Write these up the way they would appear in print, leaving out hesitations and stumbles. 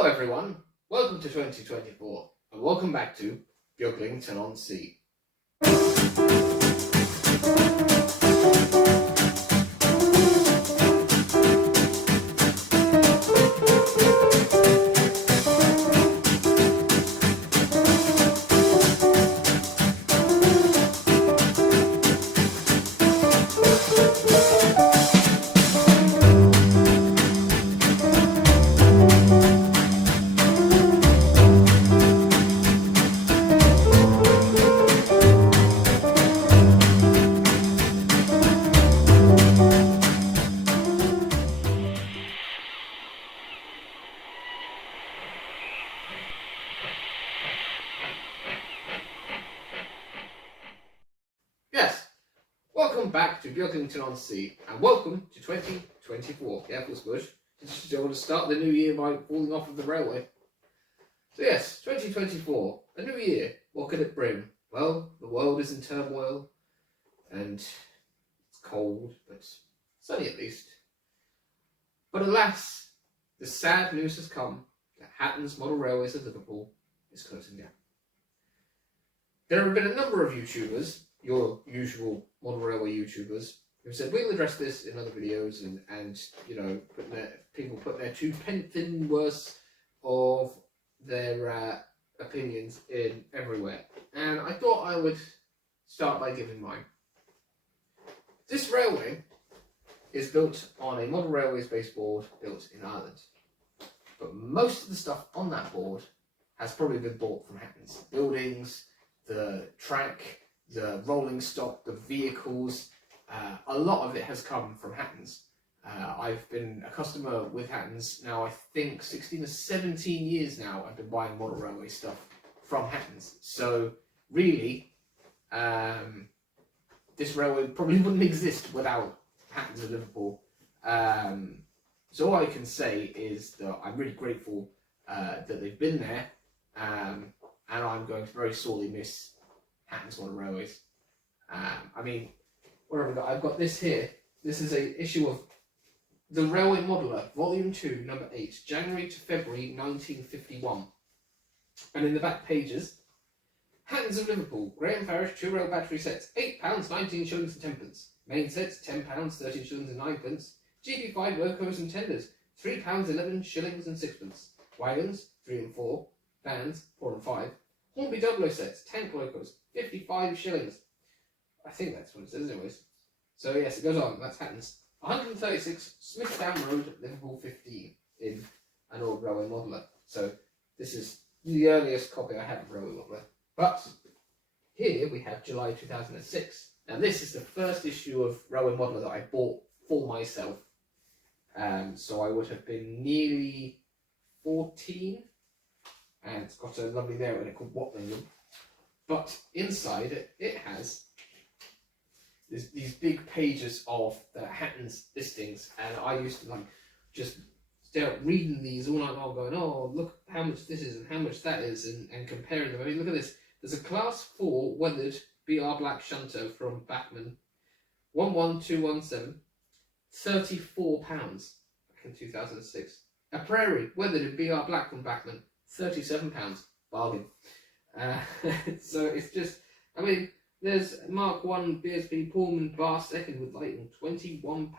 Hello everyone, welcome to 2024 and welcome back to Beaglington-On-Sea. Yes, welcome back to Beaglington-On-Sea and welcome to 2024. Yeah, feels good. Just want to start the new year by falling off of the railway. So yes, 2024, a new year. What could it bring? Well, the world is in turmoil and it's cold, but sunny at least. But alas, the sad news has come that Hatton's Model Railways of Liverpool is closing down. There have been a number of YouTubers, your usual model railway YouTubers, who said we'll address this in other videos and you know, people put their two thin worth of their opinions in everywhere. And I thought I would start by giving mine. This railway is built on a model railways based board built in Ireland. But most of the stuff on that board has probably been bought from Hatton's. Buildings, the track, the rolling stock, the vehicles, a lot of it has come from Hatton's. I've been a customer with Hatton's now, I think 16 or 17 years now. I've been buying model railway stuff from Hatton's. So really, this railway probably wouldn't exist without Hatton's of Liverpool. So all I can say is that I'm really grateful that they've been there, and I'm going to very sorely miss Hatton's Model Railways. I mean, what have I got? I've got this here. This is a issue of The Railway Modeller, Volume 2, Number 8, January to February 1951. And in the back pages, Hatton's of Liverpool, Graham Parish 2-rail battery sets, £8, 19 shillings and 10pence. Main sets, £10, 13 shillings and 9pence. GP5 locos and tenders, £3, 11 shillings and 6pence. Wagons, 3 and 4. Vans, 4 and 5. Hornby Doublo sets, tank locos, 55 shillings. I think that's what it says anyways. So yes, it goes on, that's Hatton's. 136 Smithdown Road, Liverpool 15, in an old railway modeller. So this is the earliest copy I have of railway modeller. But here we have July 2006. Now this is the first issue of railway modeller that I bought for myself. So I would have been nearly 14. And it's got a lovely layout in it called Watling. But inside it has these big pages of the Hatton's listings, and I used to just start reading these all night long, going, oh, look how much this is and how much that is, and comparing them. I mean, look at this. There's a Class 4 weathered BR Black shunter from Bachmann, 11217, £34 back in 2006. A Prairie weathered in BR Black from Bachmann, £37, bargain. So it's just, I mean, there's Mark 1 BSB Pullman bar second with lighting, £21.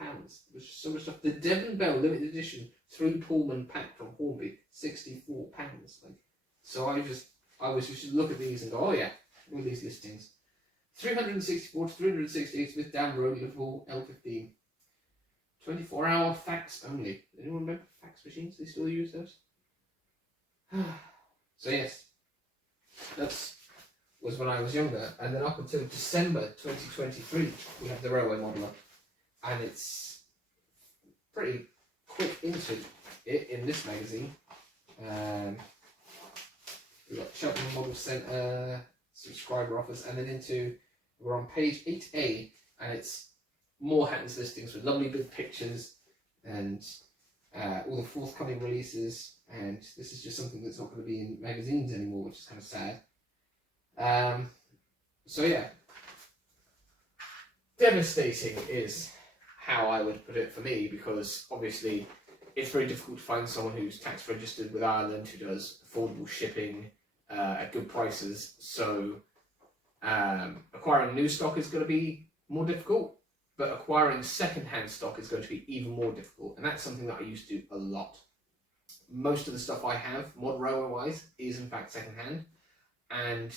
Which is so much stuff. The Devon Bell limited edition 3 Pullman pack from Hornby, £64. So I was just look at these and go, oh yeah, all these listings. 364 to 368 Smithdown Road, Liverpool, L15. 24-hour fax only. Anyone remember fax machines? They still use those? So yes, that was when I was younger, and then up until December 2023 we have the Railway Modeller, and it's pretty quick into it in this magazine. We've got Cheltenham Model Centre, subscriber offers, and then we're on page 8A, and it's more Hatton's listings with lovely big pictures and all the forthcoming releases. And this is just something that's not going to be in magazines anymore, which is kind of sad. So yeah, devastating is how I would put it for me, because obviously it's very difficult to find someone who's tax registered with Ireland who does affordable shipping at good prices. So acquiring new stock is going to be more difficult, but acquiring second-hand stock is going to be even more difficult, and that's something that I used to do a lot. Most of the stuff I have, mod railway-wise, is in fact second-hand, and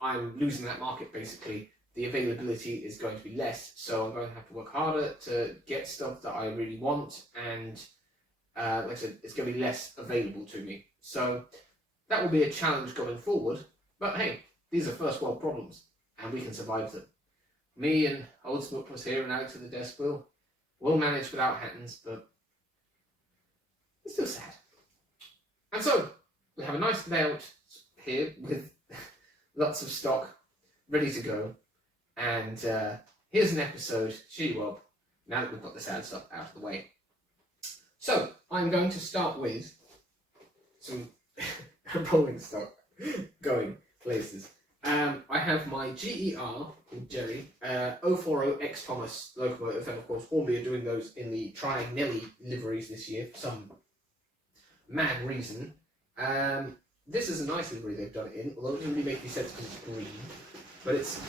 I'm losing that market basically. The availability is going to be less, so I'm going to have to work harder to get stuff that I really want, and like I said, it's going to be less available to me. So that will be a challenge going forward, but hey, these are first world problems, and we can survive them. Me and Old Smook was here and Alex at the desk will manage without Hattons, but it's still sad. And so, we have a nice layout here with lots of stock ready to go. And here's an episode, cheer you up, now that we've got the sad stuff out of the way. So, I'm going to start with some rolling stock going places. I have my GER, called Jerry, 040X Thomas locomotive, and of course Warley are doing those in the Trying Nelly liveries this year for some mad reason. This is a nice livery they've done it in, although it doesn't really make any sense because it's green. But it's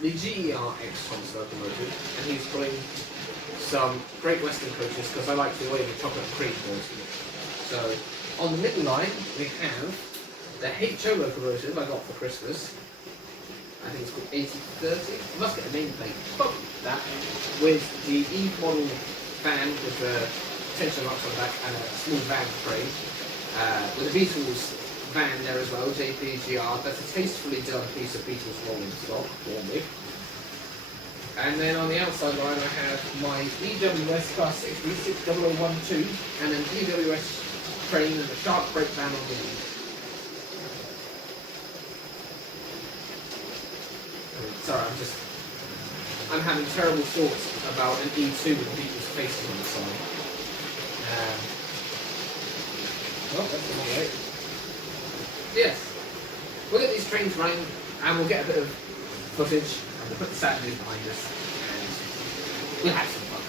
the GER X Thomas locomotive, and he's pulling some Great Western coaches because I like the way the chocolate and cream goes with it. So on the middle line we have the HO locomotive I got for Christmas. I think it's called 8030. I must get a nameplate. Probably that. With the Eve model van with the tension locks on the back and a small van frame. With the Beatles van there as well, JPGR. That's a tastefully done piece of Beatles rolling stock for me. And then on the outside line I have my EWS Class 60 60012 and an EWS crane and a sharp brake van on the end. Sorry, I'm having terrible thoughts about an E2 with Beatles faces on the side. Well, that's the wrong way. Yes, we'll get these trains running and we'll get a bit of footage and we'll put the Saturdays behind us and we'll have some fun.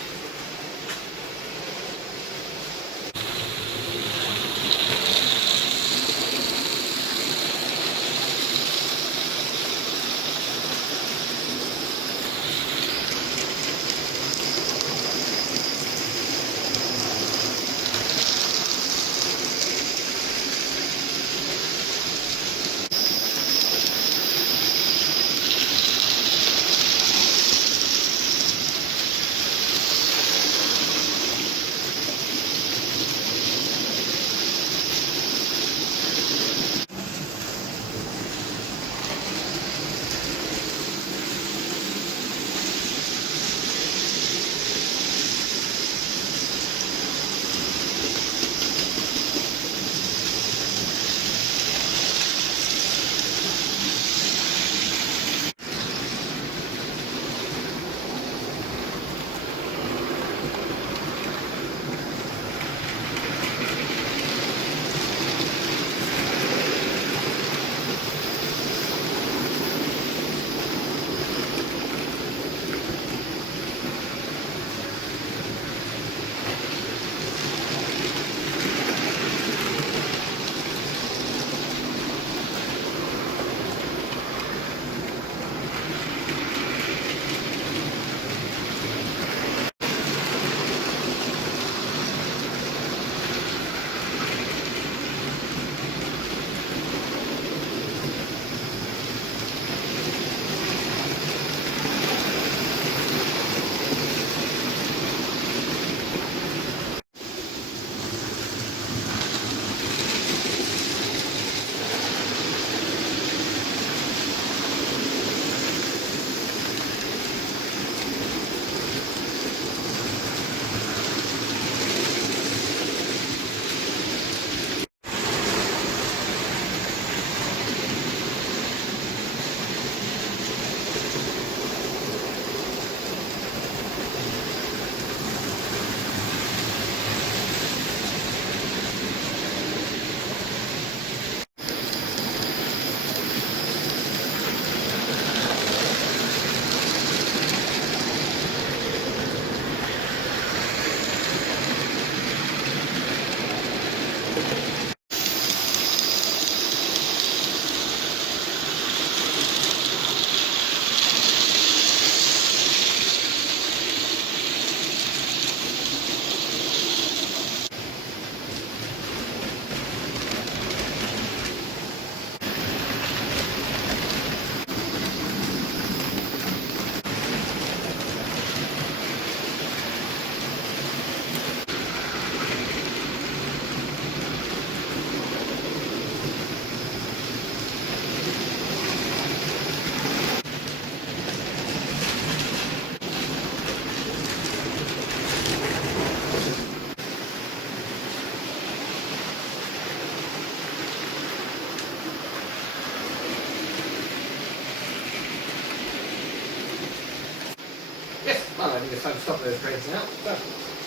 I think it's time to stop those trains now. So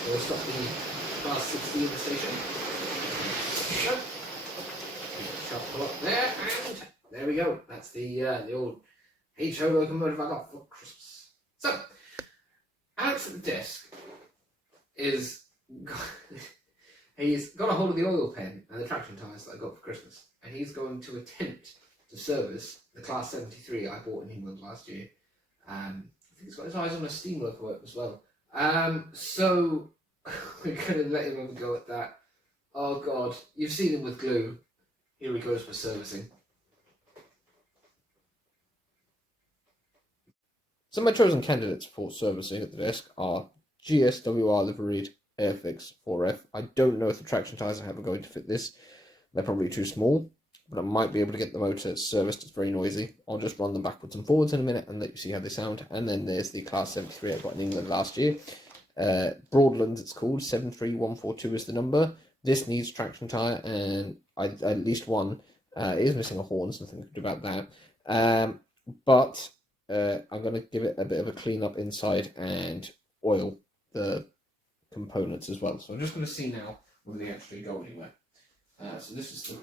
we'll stop the class 60 in the station. So, shall pull up there, and there we go. That's the old HO locomotive I got for Christmas. So, Alex at the desk is he's got a hold of the oil pen and the traction tyres that I got for Christmas, and he's going to attempt to service the Class 73 I bought in England last year. I think he's got his eyes on a steam locomotive as well. So we're going to let him have a go at that. Oh God, you've seen him with glue. Here he goes for servicing. So my chosen candidates for servicing at the desk are GSWR liveried Airfix 4F. I don't know if the traction tyres I have are going to fit this. They're probably too small, but I might be able to get the motor serviced. It's very noisy. I'll just run them backwards and forwards in a minute and let you see how they sound. And then there's the Class 73 I got in England last year. Broadlands it's called, 73142 is the number. This needs traction tyre, and at least one is missing a horn, so nothing to do about that. But I'm going to give it a bit of a clean up inside and oil the components as well. So I'm just going to see now whether they actually go anywhere. So this is the...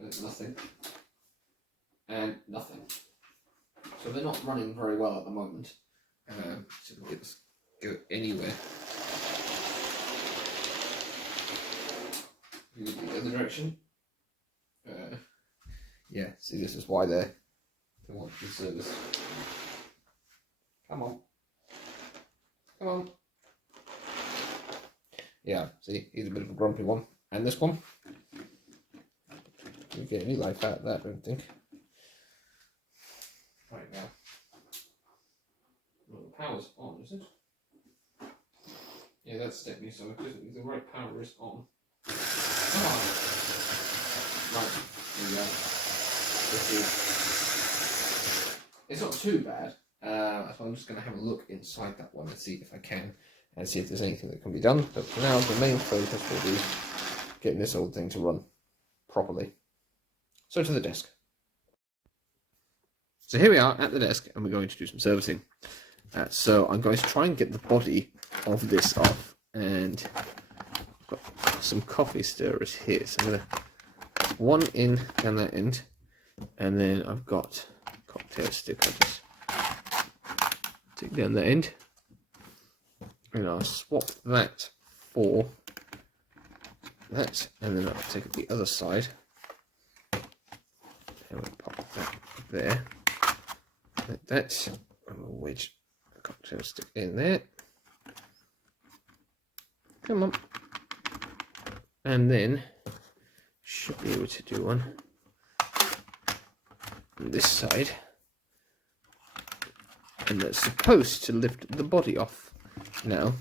There's nothing. And nothing. So they're not running very well at the moment. So we'll get this go anywhere. The other direction. Yeah, see, this is why they want the service. Come on. Come on. Yeah, see, he's a bit of a grumpy one. And this one. You get any life out of that, I don't think. Right now. Well, the power's on, is it? Yeah, that's definitely so. The right power is on. Come on. Right, there we go. Let's see. It's not too bad. So I'm just going to have a look inside that one and see if I can, and see if there's anything that can be done. But for now, the main focus will be getting this old thing to run properly. So to the desk. So here we are at the desk, and we're going to do some servicing. So I'm going to try and get the body of this off, and I've got some coffee stirrers here. So I'm going to one in down that end, and then I've got cocktail stick. I'll just take down the end, and I'll swap that for that, and then I'll take the other side. And we'll pop that there, like that, and we'll wedge a cocktail stick in there. Come on. And then, should be able to do one on this side. And that's supposed to lift the body off now.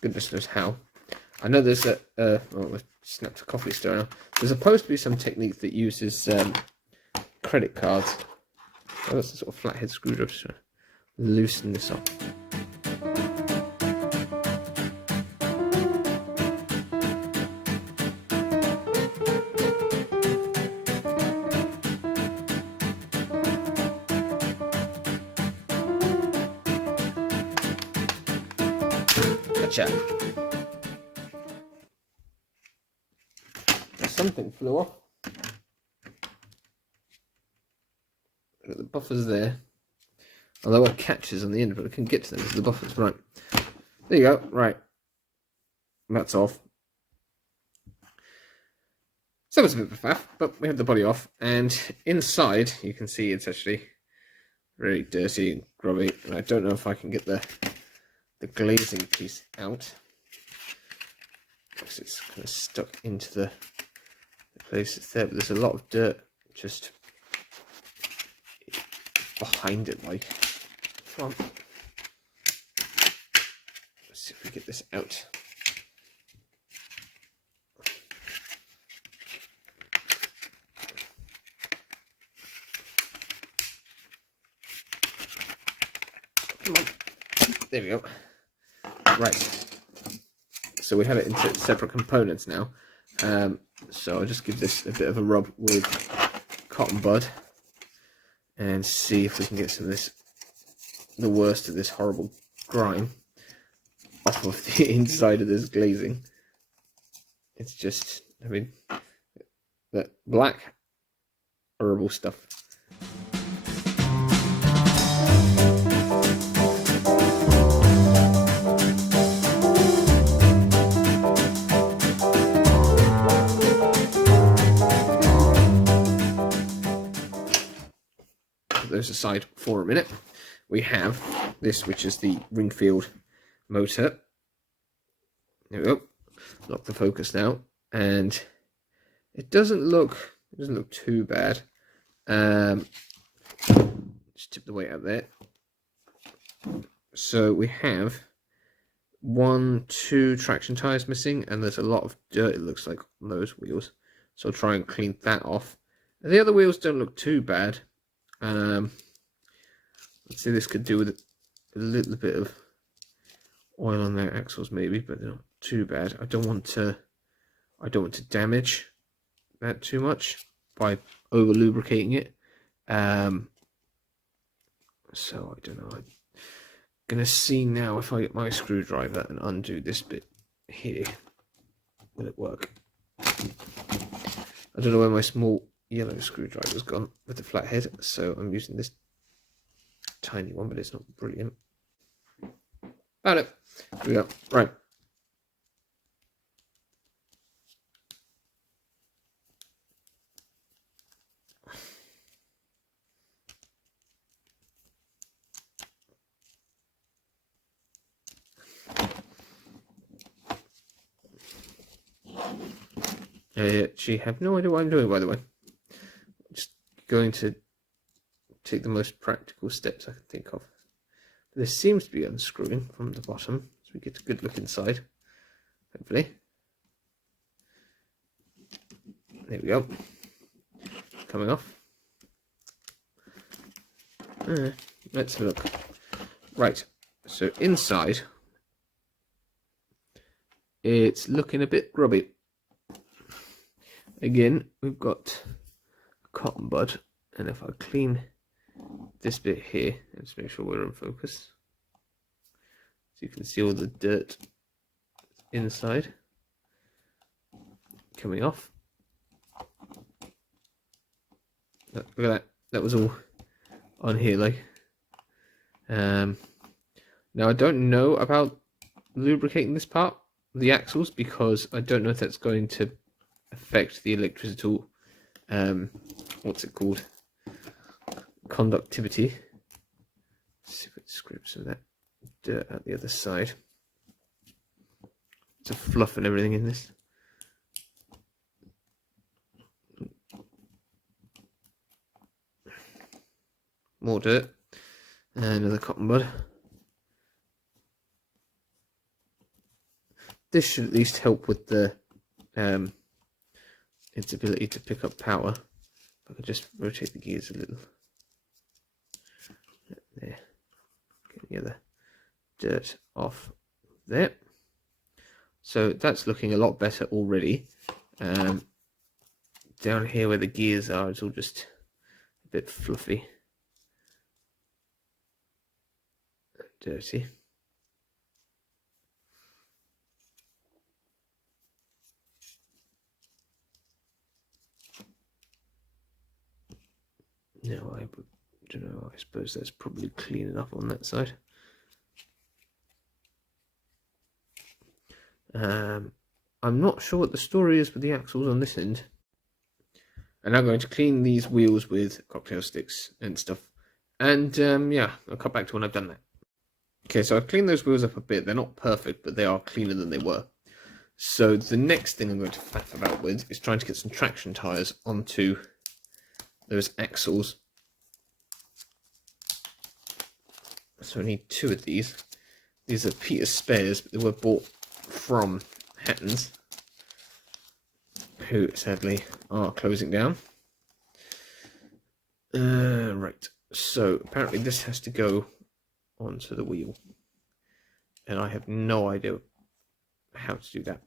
Goodness knows how. I know there's a oh, I snapped a coffee stirrer now. There's supposed to be some technique that uses credit cards. Oh, that's a sort of flathead screwdriver to loosen this up. Gotcha. Something flew off. Look at the buffers there. Although there are catches on the end, but I can get to them because the buffers. Right. There you go. Right. That's off. So it's a bit of a faff, but we have the body off. And inside, you can see it's actually really dirty and grubby. And I don't know if I can get the glazing piece out, because it's kind of stuck into the place it's there, but there's a lot of dirt just behind it, like. Come on. Let's see if we get this out. Come on. There we go. Right. So we have it into separate components now. So I'll just give this a bit of a rub with cotton bud and see if we can get some of this, the worst of this horrible grime, off of the inside of this glazing. It's just, I mean, that black, horrible stuff. Put those aside for a minute. We have this, which is the Ringfield motor. There we go. Lock the focus now, and it doesn't look too bad. Just tip the weight out there. So we have 2 traction tires missing, and there's a lot of dirt, it looks like, on those wheels. So I'll try and clean that off. And the other wheels don't look too bad. Let's see, this could do with a little bit of oil on their axles, maybe, but they're not too bad. I don't want to damage that too much by over lubricating it. So I don't know. I'm gonna see now if I get my screwdriver and undo this bit here. Will it work? I don't know where my small yellow screwdriver's gone with the flat head, so I'm using this tiny one, but it's not brilliant. Found it. Here we go. Right. She have no idea what I'm doing, by the way. I'm just going to take the most practical steps I can think of. This seems to be unscrewing from the bottom, so we get a good look inside, hopefully. There we go. Coming off. Let's have a look. Right, so inside, it's looking a bit grubby. Again, we've got cotton bud, and if I clean this bit here, let's make sure we're in focus, so you can see all the dirt inside coming off. Look at that, that was all on here, like. Now I don't know about lubricating this part, the axles, because I don't know if that's going to affect the electrical, what's it called, conductivity. Let's see if it scrapes some of that dirt out the other side. It's a fluff and everything in this. More dirt, and another cotton bud. This should at least help with the its ability to pick up power. If I could just rotate the gears a little. There. Get the other dirt off there. So that's looking a lot better already. Down here where the gears are, it's all just a bit fluffy. Dirty. No, I don't know. I suppose that's probably clean enough on that side. I'm not sure what the story is with the axles on this end. I'm now going to clean these wheels with cocktail sticks and stuff. And yeah, I'll cut back to when I've done that. Okay, so I've cleaned those wheels up a bit. They're not perfect, but they are cleaner than they were. So the next thing I'm going to faff about with is trying to get some traction tyres onto those axles. So I need 2 of these. These are Peter's spares, but they were bought from Hatton's, who sadly are closing down. Right, so apparently this has to go onto the wheel, and I have no idea how to do that.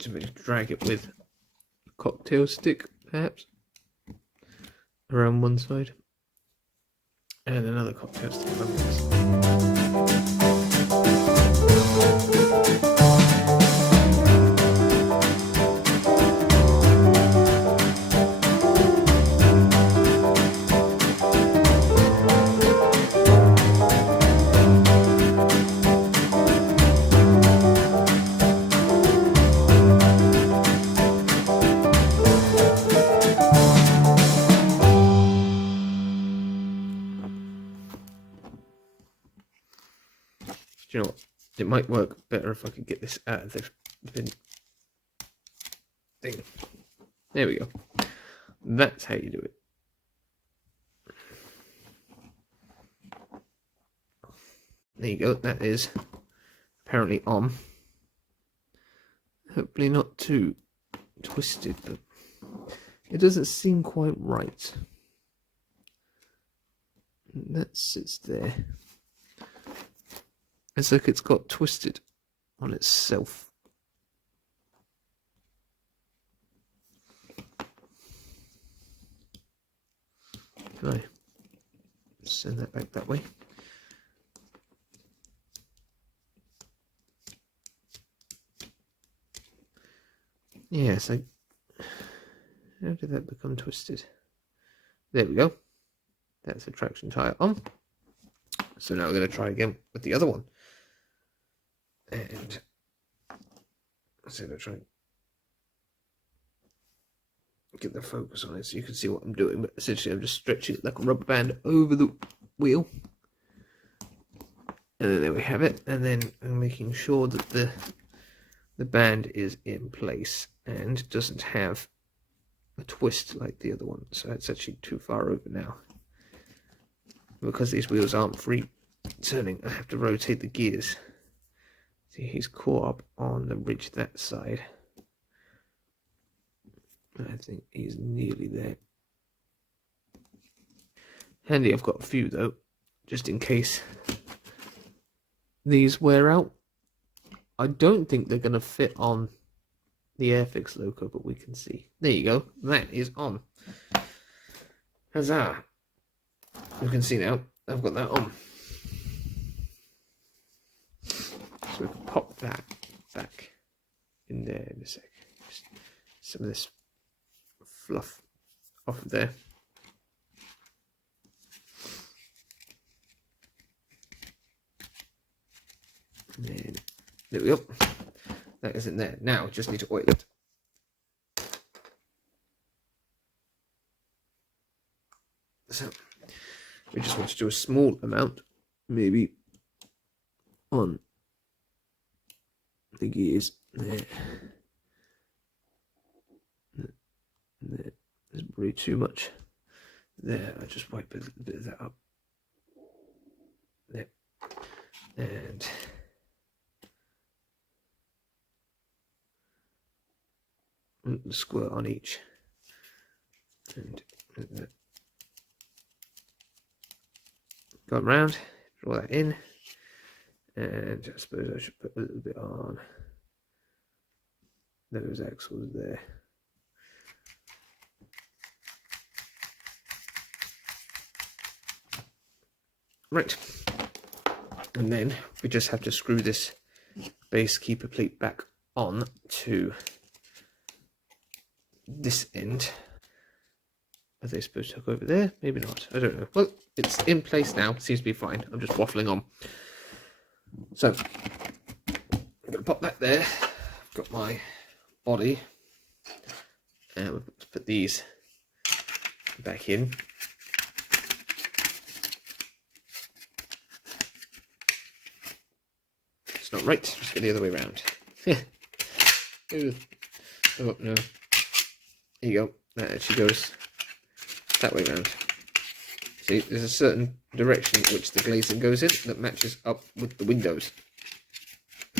to maybe drag it with a cocktail stick, perhaps, around one side, and another cocktail stick around the other. Do you know what? It might work better if I could get this out of the thing. There we go. That's how you do it. There you go. That is apparently on. Hopefully not too twisted, but it doesn't seem quite right. That sits there. It's like it's got twisted on itself. Can I send that back that way? Yes, how did that become twisted? There we go. That's the traction tyre on. So now we're going to try again with the other one. And so I'm going to try and get the focus on it so you can see what I'm doing. But essentially I'm just stretching it like a rubber band over the wheel. And then there we have it. And then I'm making sure that the band is in place and doesn't have a twist like the other one. So it's actually too far over now. Because these wheels aren't free turning, I have to rotate the gears. See, he's caught up on the ridge that side. I think he's nearly there. Handy, I've got a few though, just in case these wear out. I don't think they're going to fit on the Airfix loco, but we can see. There you go. That is on. Huzzah. You can see now, I've got that on. So we can pop that back in there in a sec. Just some of this fluff off of there. And then, there we go. That is in there. Now, just need to oil it. So, we just want to do a small amount, maybe on the gears there. There. There's probably too much there. I just wipe a little bit of that up there, and a squirt on each, and go around, draw that in, and I suppose I should put a little bit on those axles there. Right, and then we just have to screw this base keeper plate back on to this end. Are they supposed to hook over there? Maybe not. I don't know. Well, it's in place now. Seems to be fine. I'm just waffling on. So, I'm going to pop that there. I've got my body. And we'll put these back in. It's not right. Just go the other way around. Oh, no. There you go. That actually goes that way around. See, there's a certain direction in which the glazing goes in that matches up with the windows.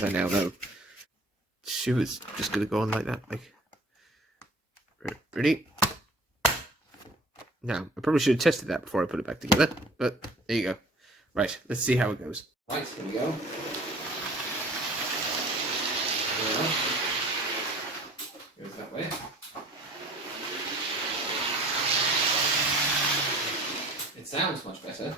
I now know. She was just going to go on like that. Like, ready? Now, I probably should have tested that before I put it back together, but there you go. Right, let's see how it goes. Right, here we go. Goes that way. It sounds much better.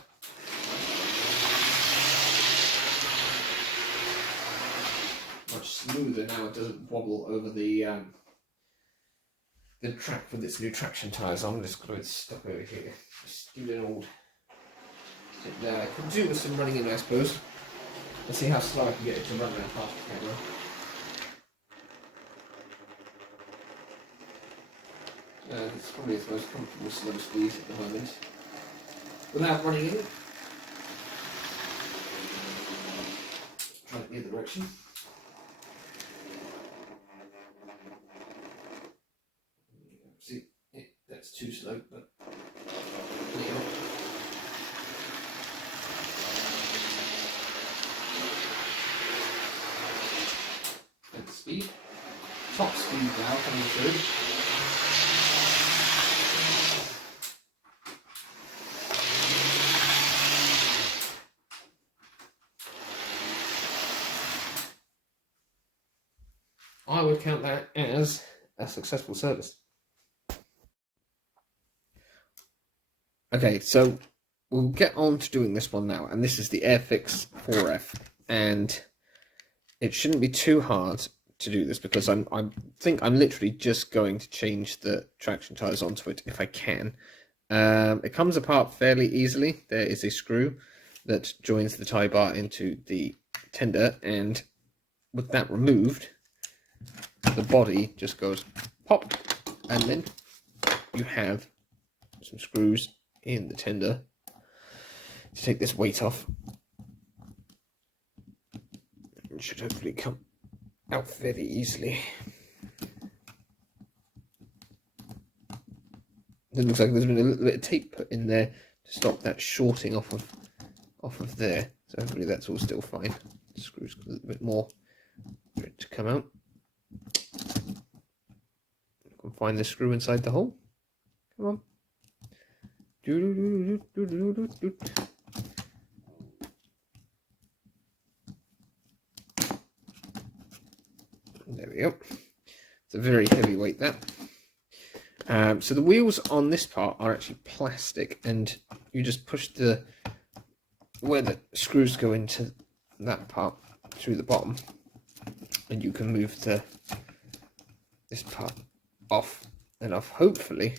Much smoother now. It doesn't wobble over the track with its new traction tyres. I'm just going to stop over here. Just give it an old sit there. Could do with some running in, I suppose. Let's see how slow I can get it to run around past the camera. It's probably its most comfortable slow squeeze at the moment. Without running in. Try it the other direction. See, that's too slow, but yeah. And speed. Top speed now coming through. I would count that as a successful service. Okay, so we'll get on to doing this one now, and this is the Airfix 4F, and it shouldn't be too hard to do this because I think I'm literally just going to change the traction tyres onto it if I can. It comes apart fairly easily. There is a screw that joins the tie bar into the tender, and with that removed, the body just goes pop, and then you have some screws in the tender to take this weight off. It should hopefully come out fairly easily. It looks like there's been a little bit of tape put in there to stop that shorting off of there. So hopefully that's all still fine. The screws got a little bit more for it to come out. You can find the screw inside the hole. Come on. There we go. It's a very heavy weight, that. So the wheels on this part are actually plastic, and you just push where the screws go into that part through the bottom, and you can move this part off and off, hopefully.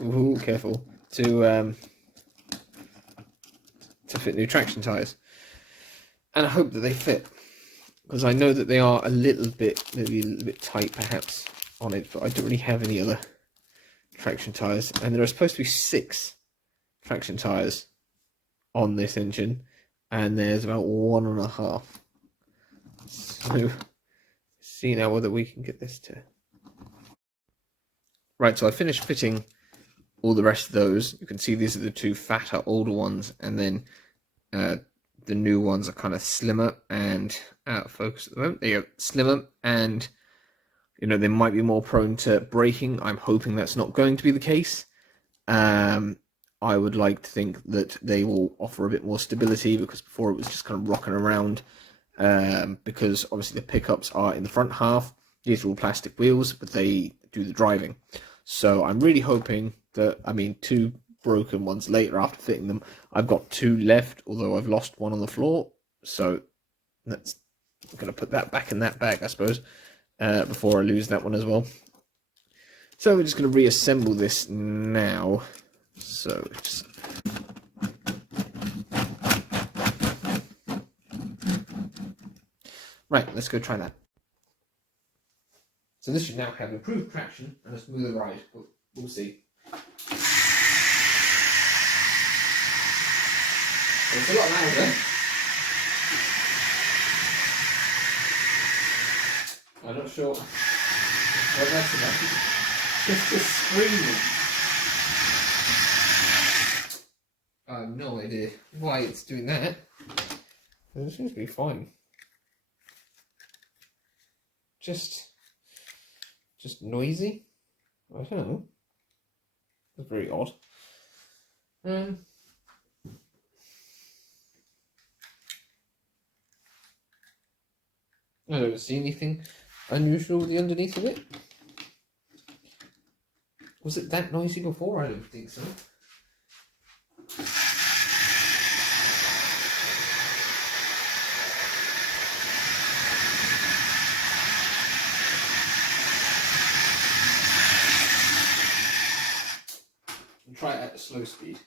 Ooh, careful, to fit new traction tyres, and I hope that they fit, because I know that they are maybe a little bit tight perhaps on it, but I don't really have any other traction tyres, and there are supposed to be 6 traction tyres on this engine, and there's about 1.5. So see now whether we can get this to. Right, so I finished fitting all the rest of those. You can see these are the 2 fatter, older ones, and then the new ones are kind of slimmer and out of focus at the moment. They are slimmer, and you know, they might be more prone to breaking. I'm hoping that's not going to be the case. I would like to think that they will offer a bit more stability, because before it was just kind of rocking around, because obviously the pickups are in the front half. These are all plastic wheels, but they do the driving. So I'm really hoping that, 2 broken ones later after fitting them, I've got 2 left, although I've lost one on the floor. So I'm going to put that back in that bag, I suppose, before I lose that one as well. So we're just going to reassemble this now. So just right, let's go try that. So this should now have improved traction and a smoother ride, but we'll see. It's a lot louder. I'm not sure what that's about. Just the screaming. I have no idea why it's doing that. It seems to be fine. Just noisy. I don't know. It's very odd. I don't see anything. unusual with the underneath of it? Was it that noisy before? I don't think so. And try it at a slow speed.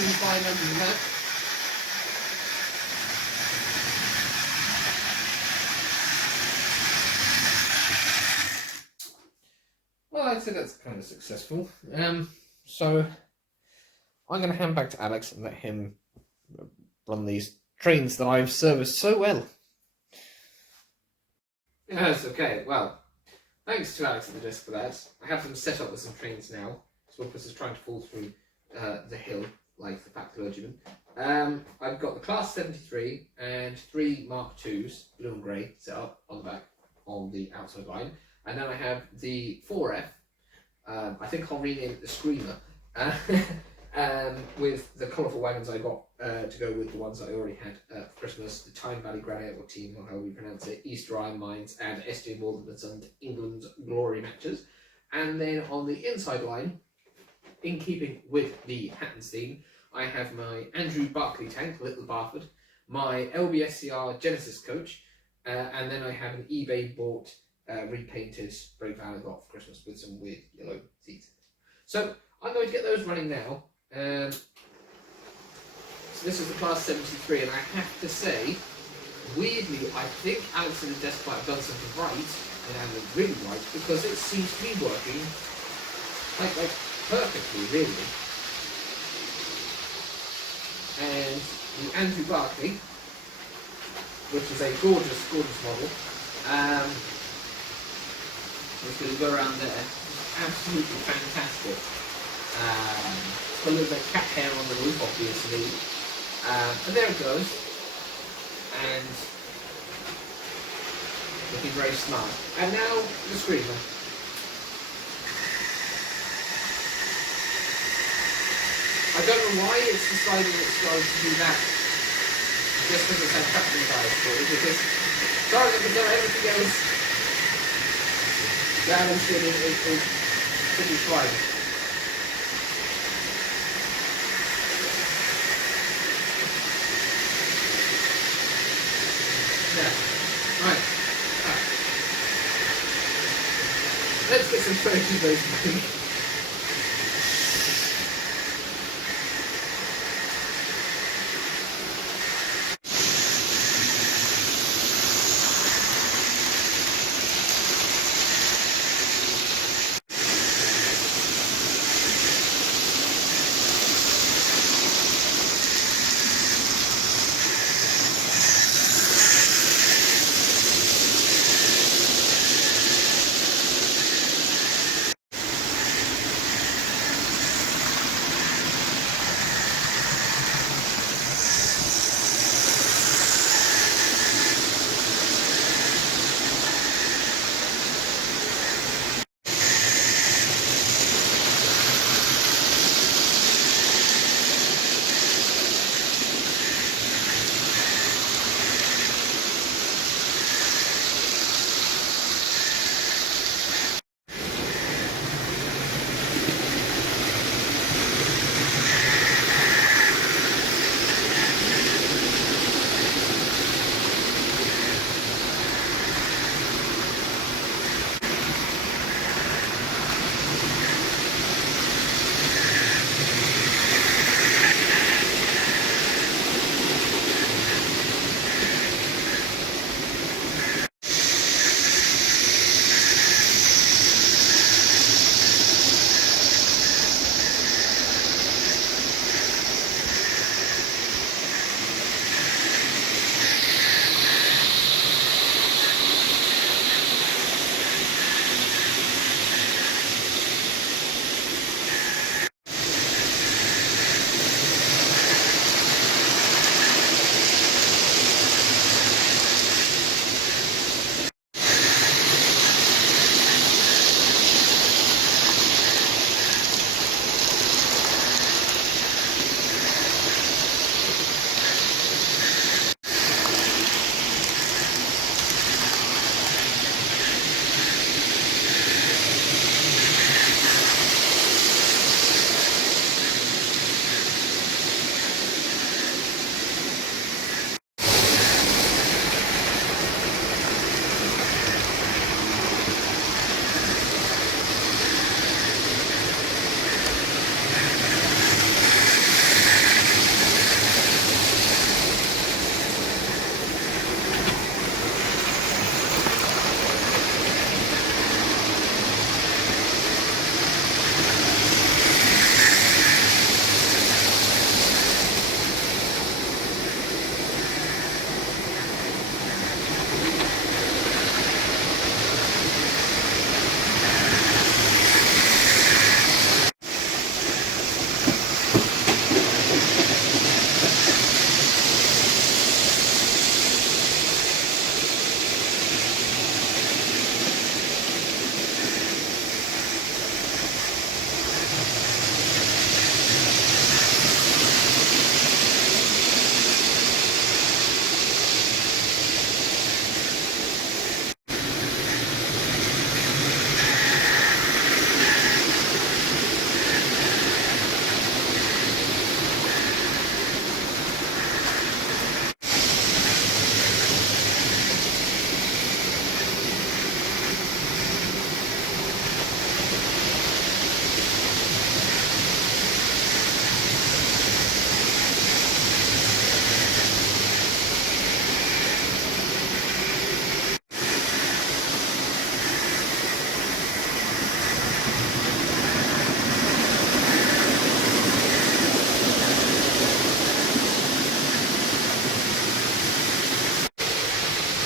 Fine under the map. Well, I'd say that's kind of successful. So I'm going to hand back to Alex and let him run these trains that I've serviced so well. Yes, okay. Well, thanks to Alex at the desk for that. I have them set up with some trains now. Swampus is trying to fall through the hill like the fat clergyman. I've got the Class 73 and 3 Mark IIs, blue and grey, set up on the back on the outside line. And then I have the 4F, I think I'll rename it the Screamer, with the colourful wagons I got to go with the ones that I already had for Christmas, the Tyne Valley Granite, or Team, or however you pronounce it, Easter Iron Mines, and SJ Morden's and England's Glory matches. And then on the inside line, in keeping with the Hatton's theme, I have my Andrew Barclay tank, Little Barford, my LBSCR Genesis coach, and then I have an eBay bought, repainted Brave Van I got for Christmas with some weird yellow seats. So I'm going to get those running now. So this is the Class 73, and I have to say, weirdly, I think Alex and the desk might have done something right, and I'm really right, because it seems to be working like perfectly, really. And the Andrew Barclay, which is a gorgeous, gorgeous model, is going to go around there. Absolutely fantastic. It's got a little bit of cat hair on the roof, obviously. And there it goes. And looking very smart. And now the Screamer. I don't know why it's decided it's going to do that. Just because it's had custom guys for it, because as far as I can tell, everything else down and shit is pretty fine. Yeah. Right. Let's get some photos of those.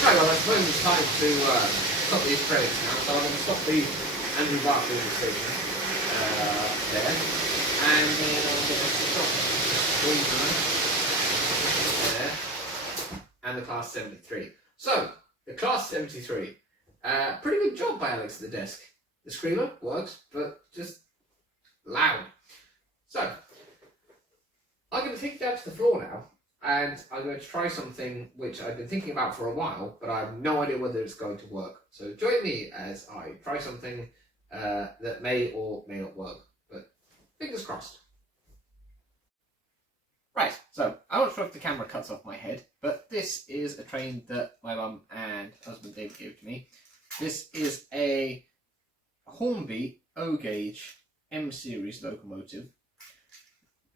Right, well, I suppose it's time to stop these credits now. So I'm going to stop the Andrew Barfield station there. And then I'm going to stop there. And the Class 73. So, the Class 73. Pretty good job by Alex at the desk. The screamer works, but just loud. So, I'm going to take you down to the floor now. And I'm going to try something which I've been thinking about for a while, but I have no idea whether it's going to work. So join me as I try something that may or may not work, but fingers crossed. Right, so I'm not sure if the camera cuts off my head, but this is a train that my mum and husband David gave to me. This is a Hornby O-Gauge M-Series locomotive.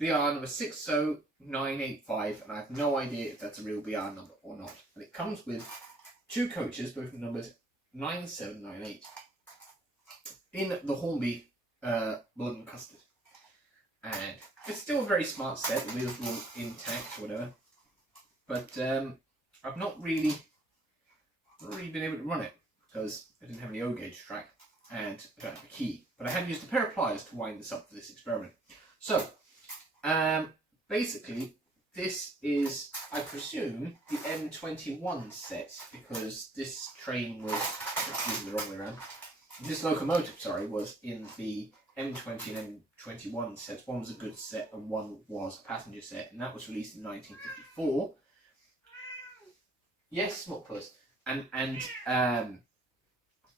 BR number 60985, and I have no idea if that's a real BR number or not. And it comes with 2 coaches, both numbered 9798, in the Hornby blood and custard. And it's still a very smart set, the wheels are all intact or whatever. But I've not really been able to run it, because I didn't have any O-Gauge track, and I don't have a key. But I have used a pair of pliers to wind this up for this experiment. So, basically, this is, I presume, the M21 set, because this train was, excuse me, the wrong way around, this locomotive, sorry, was in the M20 and M21 sets. One was a goods set and one was a passenger set, and that was released in 1954. Yes, small puss. And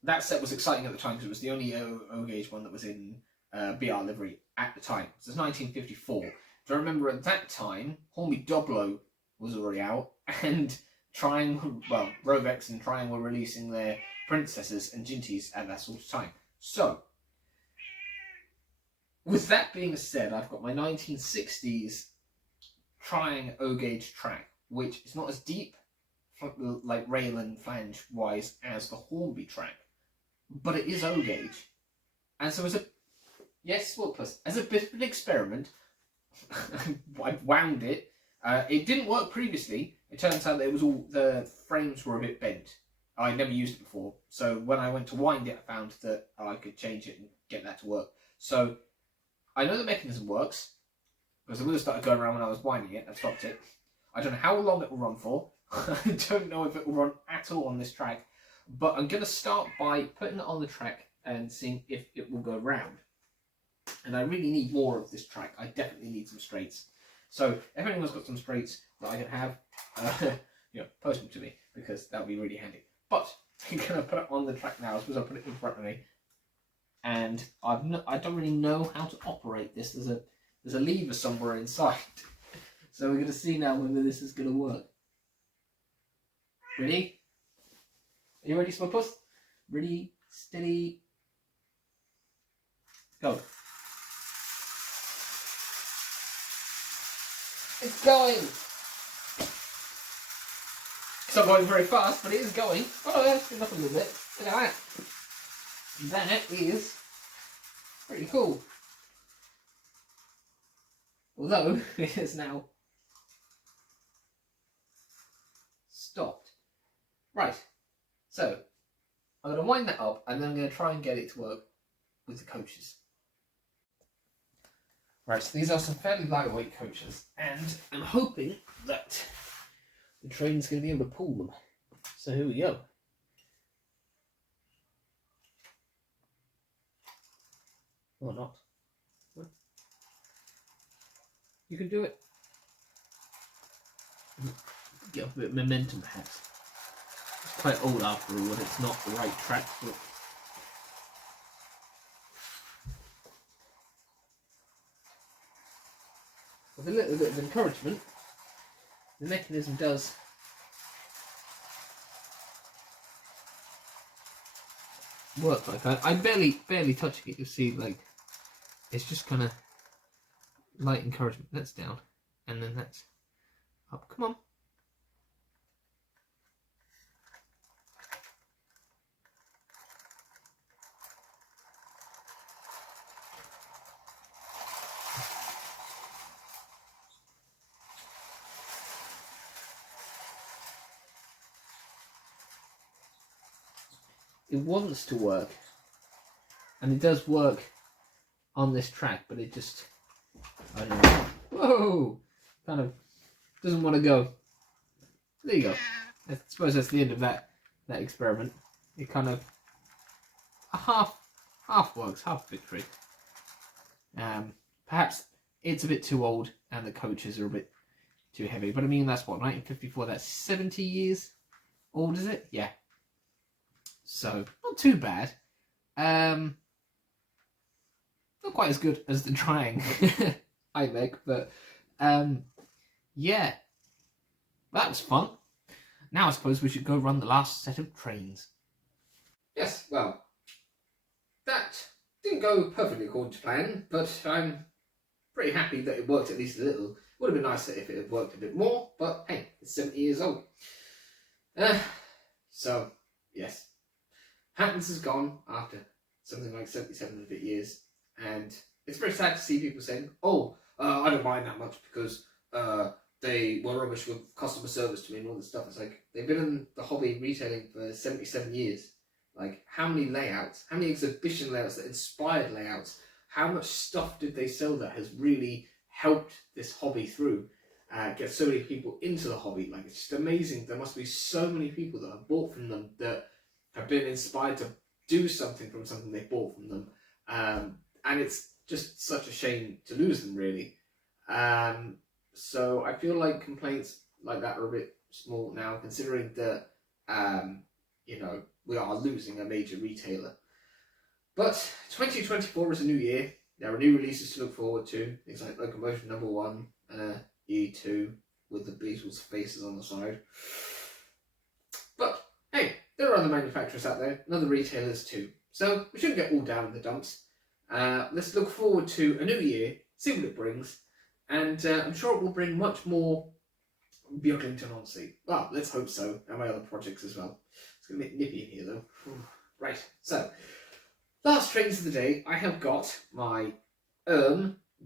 that set was exciting at the time because it was the only O-Gauge one that was in BR livery at the time. So it's 1954. Do I remember at that time, Hornby Doblo was already out, and Rovex and Triangle were releasing their Princesses and Ginties at that sort of time. So, with that being said, I've got my 1960s Triangle O-Gauge track, which is not as deep, like rail and flange wise, as the Hornby track, but it is O-Gauge. And so as a bit of an experiment, I wound it. It didn't work previously. It turns out that it was all, the frames were a bit bent. I'd never used it before, so when I went to wind it, I found that I could change it and get that to work. So I know the mechanism works, because the wheels started going around when I was winding it. I stopped it. I don't know how long it will run for. I don't know if it will run at all on this track, but I'm going to start by putting it on the track and seeing if it will go round. And I really need more of this track. I definitely need some straights. So if anyone's got some straights that I can have, post them to me, because that would be really handy. But I'm going to put it on the track now. I suppose I'll put it in front of me. And I don't really know how to operate this. There's a lever somewhere inside. So we're going to see now whether this is going to work. Ready? Are you ready, Small Puss? Ready, steady, go. It's going! It's not going very fast, but it is going. Oh, yeah, it's been up a little bit. Look at that. That is pretty cool. Although, it is now stopped. Right, so I'm going to wind that up and then I'm going to try and get it to work with the coaches. Right, so these are some fairly lightweight coaches, and I'm hoping that the train's going to be able to pull them. So here we go. Or not. You can do it. Get a bit of momentum, perhaps. It's quite old after all, and it's not the right track for it. With a little bit of encouragement, the mechanism does work like that. I'm barely touching it. You see, like, it's just kind of light encouragement. That's down, and then that's up. Come on. it wants to work, and it does work on this track, but it just, I don't know, whoa, kind of doesn't want to go. There you go. I suppose that's the end of that experiment. It kind of half works, half victory. Perhaps it's a bit too old and the coaches are a bit too heavy. But I mean, that's what, 1954, that's 70 years old, is it? Yeah. So, not too bad. Not quite as good as the Triang iMech, but yeah. That was fun. Now I suppose we should go run the last set of trains. Yes, well, that didn't go perfectly according to plan, but I'm pretty happy that it worked at least a little. Would have been nicer if it had worked a bit more, but hey, it's 70 years old. So, yes. Hatton's is gone after something like 77 and a bit years, and it's very sad to see people saying, oh, I don't mind that much because they were rubbish with customer service to me and all this stuff. It's like, they've been in the hobby retailing for 77 years. Like, how many layouts, how many exhibition layouts that inspired layouts, how much stuff did they sell that has really helped this hobby through, get so many people into the hobby. Like, it's just amazing. There must be so many people that have bought from them that have been inspired to do something from something they bought from them. And it's just such a shame to lose them, really. So I feel like complaints like that are a bit small now, considering that, you know, we are losing a major retailer. But 2024 is a new year. There are new releases to look forward to. Things like Locomotion Number 1 and E2 with the Beatles faces on the side. But hey, there are other manufacturers out there and other retailers too. So we shouldn't get all down in the dumps. Let's look forward to a new year, see what it brings. And I'm sure it will bring much more Beaglington-On-Sea. Well, let's hope so, and my other projects as well. It's going to be nippy in here though. Right, so, last trains of the day, I have got my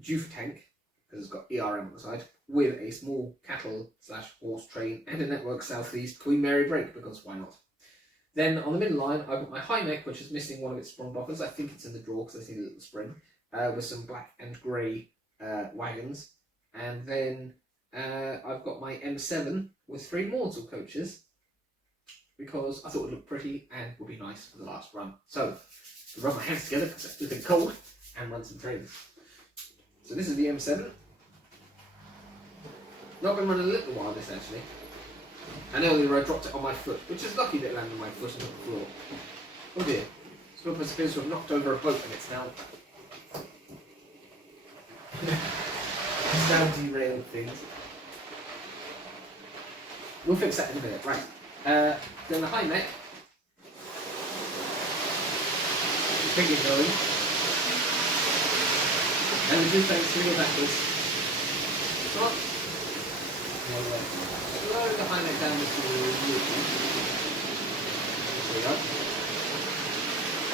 juice tank, because it's got ERM on the side, with a small cattle/horse train and a Network Southeast Queen Mary brake, because why not? Then on the middle line, I've got my high mech, which is missing one of its sprung buffers. I think it's in the drawer because I see a little spring, with some black and grey wagons. And then I've got my M7 with 3 Mortal coaches, because I thought it would look pretty and would be nice for the last run. So, I'll rub my hands together because it's flipping cold and run some trains. So this is the M7. Not been running a little while this actually. And earlier I dropped it on my foot, which is lucky that it landed on my foot and not the floor. Oh dear. Scorpius appears to have knocked over a boat and it's now it's now derailed things. We'll fix that in a minute, right. Then the high mech. Bring it going. And we do things swing it backwards. Come on. Slow the high mech down to the Liverpool. There we go.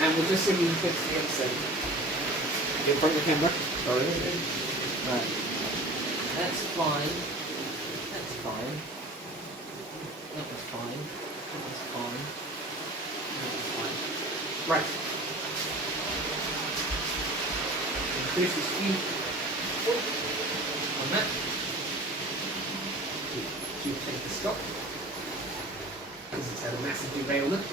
And we'll just see if we can fix the M7. You can bring the camera. Sorry. Right. That's fine. That's fine. That was fine. That was fine. That was fine. Right. Increase the speed on that. To take the stop. Because it's had a massive derailment.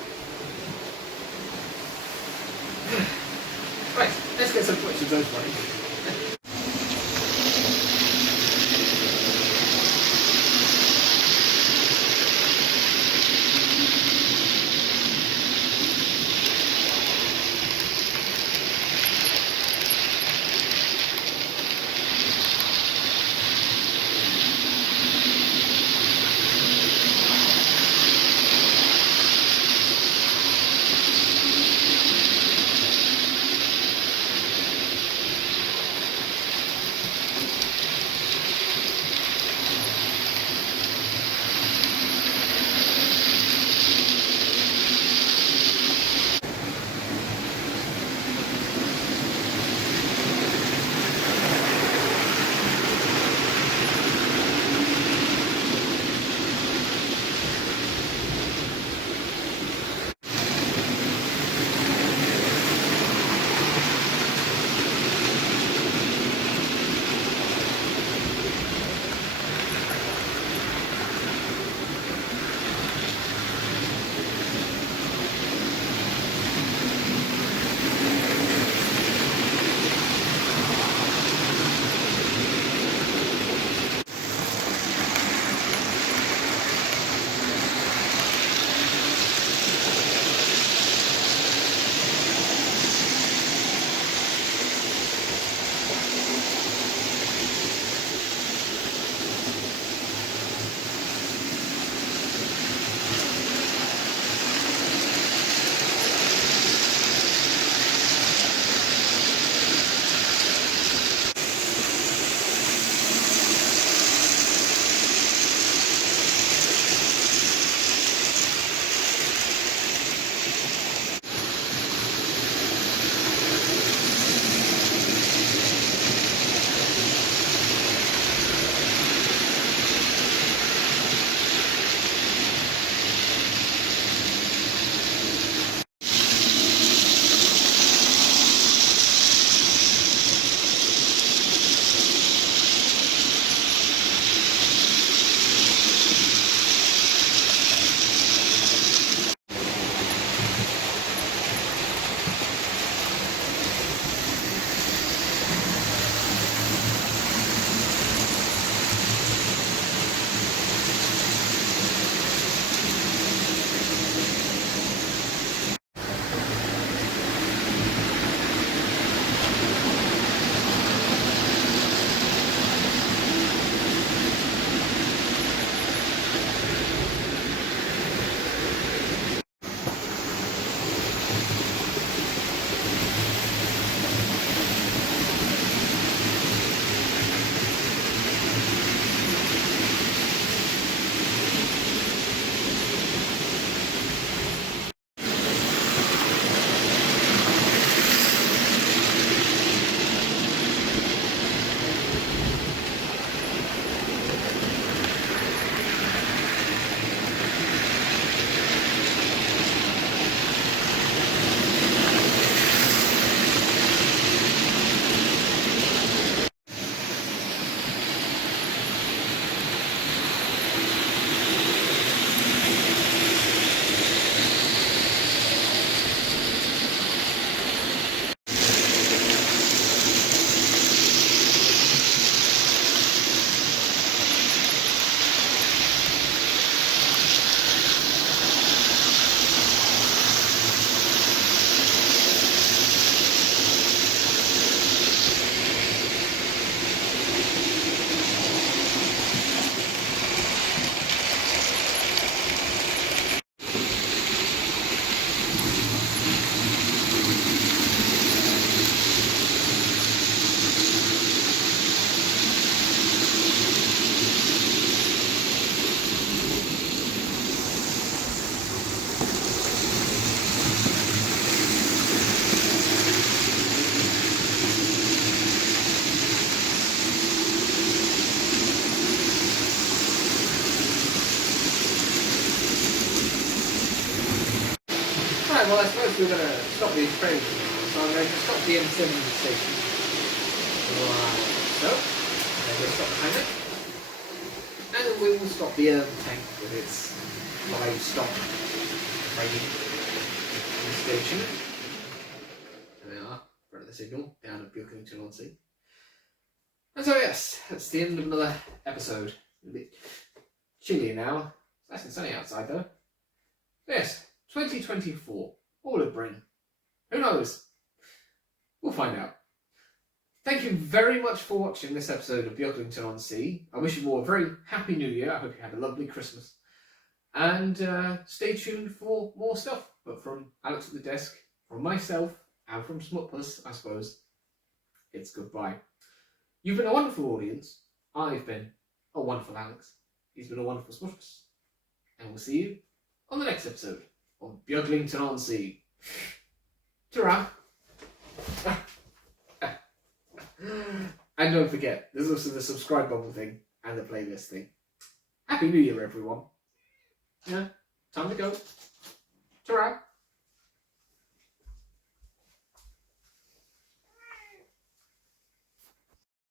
Right, let's get some footage of those running. well, I suppose we're going to stop these trains now, so I'm going to stop the M7 station. Right, so, I'm going to stop behind it. And then we will stop the tank with its livestock train station. There we are, front of the signal, down at Beaglington-On-Sea. And so yes, that's the end of another episode. A bit chilly now. It's nice and sunny outside though. Yes, 2024. What will it bring? Who knows? We'll find out. Thank you very much for watching this episode of Beaglington-On-Sea. I wish you all a very happy new year. I hope you had a lovely Christmas. And stay tuned for more stuff. But from Alex at the desk, from myself, and from Smutpuss, I suppose, it's goodbye. You've been a wonderful audience. I've been a wonderful Alex. He's been a wonderful Smutpuss. And we'll see you on the next episode of Beaglington-On-Sea. Ta-ra! And don't forget, there's also the subscribe button thing and the playlist thing. Happy New Year, everyone. Yeah, time to go. Ta-ra!